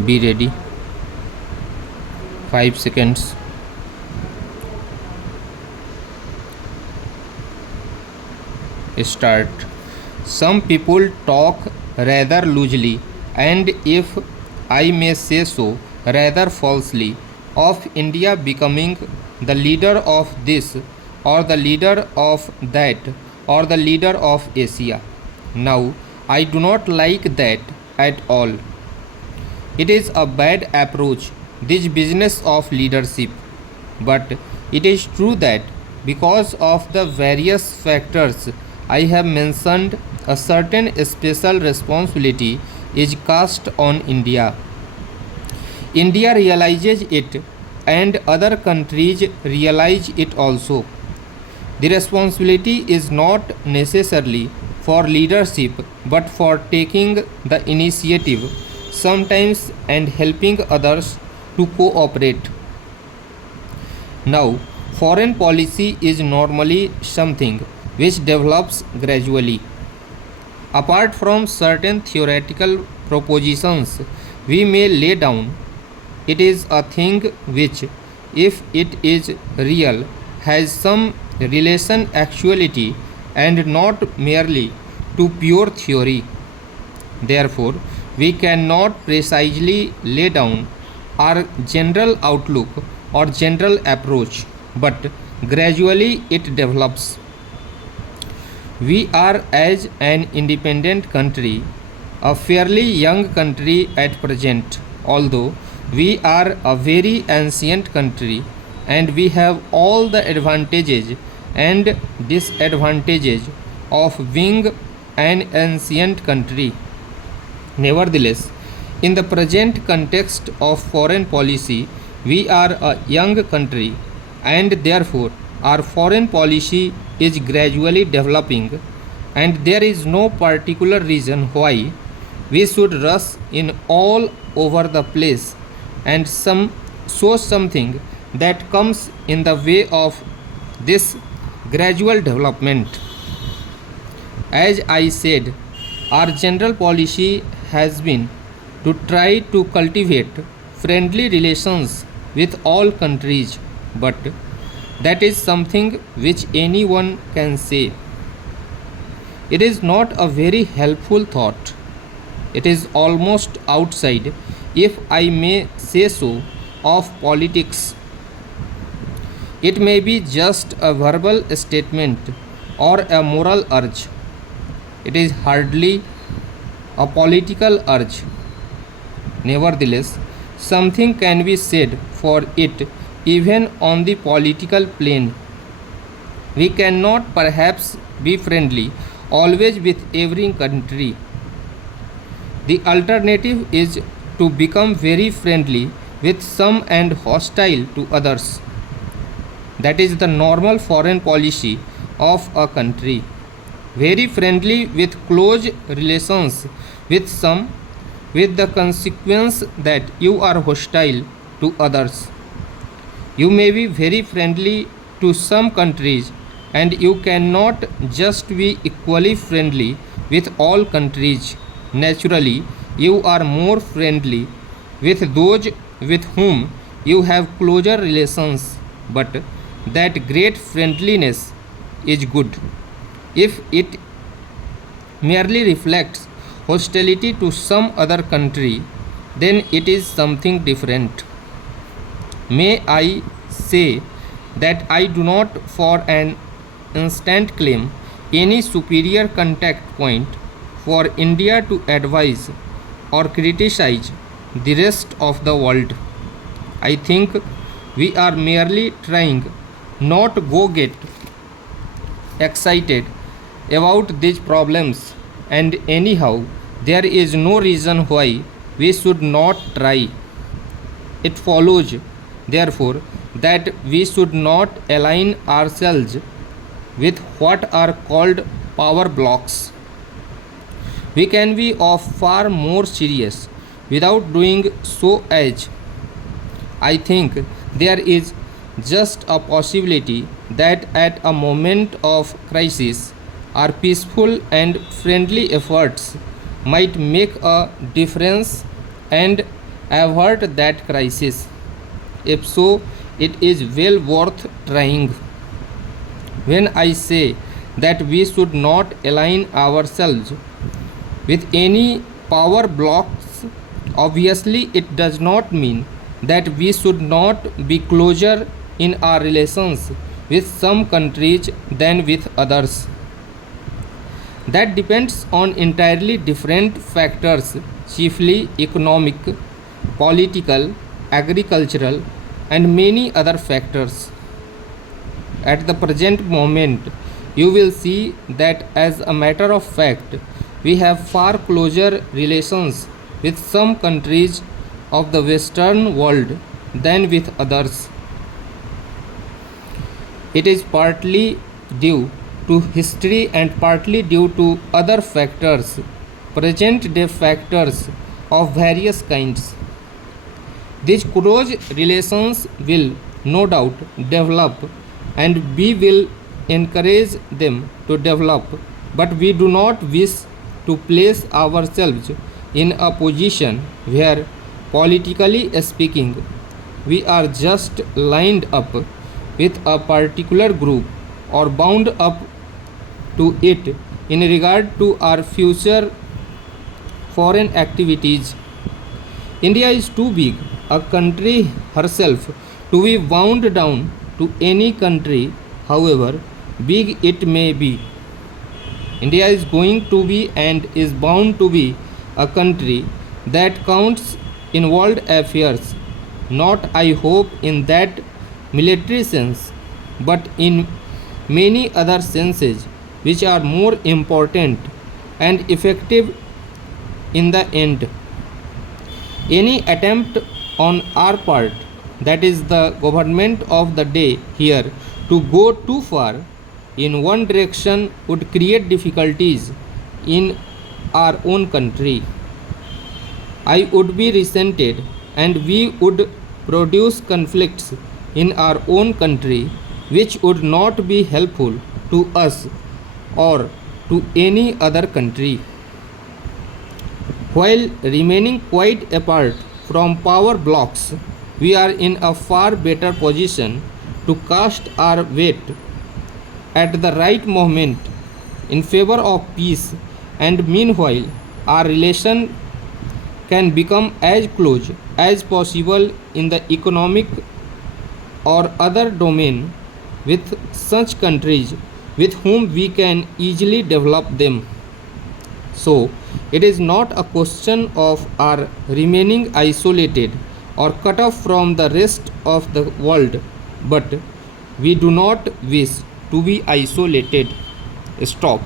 Be ready. 5 seconds. Start. Some people talk rather loosely and, if I may say so, rather falsely, of India becoming the leader of this or the leader of that or the leader of Asia. Now, I do not like that at all. It is a bad approach, this business of leadership. But it is true that because of the various factors I have mentioned, a certain special responsibility is cast on India. India realizes it, and other countries realize it also. The responsibility is not necessarily for leadership but for taking the initiative sometimes and helping others to cooperate. Now, foreign policy is normally something which develops gradually. Apart from certain theoretical propositions we may lay down, it is a thing which, if it is real, has some relation actuality and not merely to pure theory. Therefore, we cannot precisely lay down our general outlook or general approach, but gradually it develops. We are, as an independent country, a fairly young country at present, although we are a very ancient country and we have all the advantages and disadvantages of being an ancient country. Nevertheless, in the present context of foreign policy, we are a young country and therefore our foreign policy is gradually developing, and there is no particular reason why we should rush in all over the place and show something that comes in the way of this gradual development. As I said, our general policy has been to try to cultivate friendly relations with all countries, but that is something which anyone can say. It is not a very helpful thought. It is almost outside, if I may say so, of politics. It may be just a verbal statement or a moral urge. It is hardly a political urge. Nevertheless, something can be said for it even on the political plane. We cannot perhaps be friendly always with every country. The alternative is to become very friendly with some and hostile to others. That is the normal foreign policy of a country. Very friendly with close relations with some, with the consequence that you are hostile to others. You may be very friendly to some countries and you cannot just be equally friendly with all countries. Naturally, you are more friendly with those with whom you have closer relations, but that great friendliness is good. If it merely reflects hostility to some other country, then it is something different. May I say that I do not for an instant claim any superior contact point for India to advise or criticize the rest of the world. I think we are merely trying not to go get excited about these problems, and anyhow, there is no reason why we should not try. It follows, therefore, that we should not align ourselves with what are called power blocks. We can be of far more serious without doing so, as I think there is just a possibility that at a moment of crisis, our peaceful and friendly efforts might make a difference, and avert that crisis? If so, it is well worth trying. When I say that we should not align ourselves with any power blocks, obviously it does not mean that we should not be closer in our relations with some countries than with others. That depends on entirely different factors, chiefly economic, political, agricultural, and many other factors. At the present moment, you will see that as a matter of fact, we have far closer relations with some countries of the Western world than with others. It is partly due to history and partly due to other factors, present day factors of various kinds. These close relations will no doubt develop and we will encourage them to develop, but we do not wish to place ourselves in a position where, politically speaking, we are just lined up with a particular group or bound up to it in regard to our future foreign activities. India is too big a country herself to be wound down to any country, however big it may be. India is going to be and is bound to be a country that counts in world affairs, not I hope in that military sense, but in many other senses which are more important and effective in the end. Any attempt on our part, that is the government of the day here, to go too far in one direction would create difficulties in our own country. I would be resented and we would produce conflicts in our own country which would not be helpful to us or to any other country. While remaining quite apart from power blocks, we are in a far better position to cast our weight at the right moment in favor of peace, and meanwhile our relation can become as close as possible in the economic or other domain with such countries with whom we can easily develop them. So, it is not a question of our remaining isolated or cut off from the rest of the world, but we do not wish to be isolated. Stop.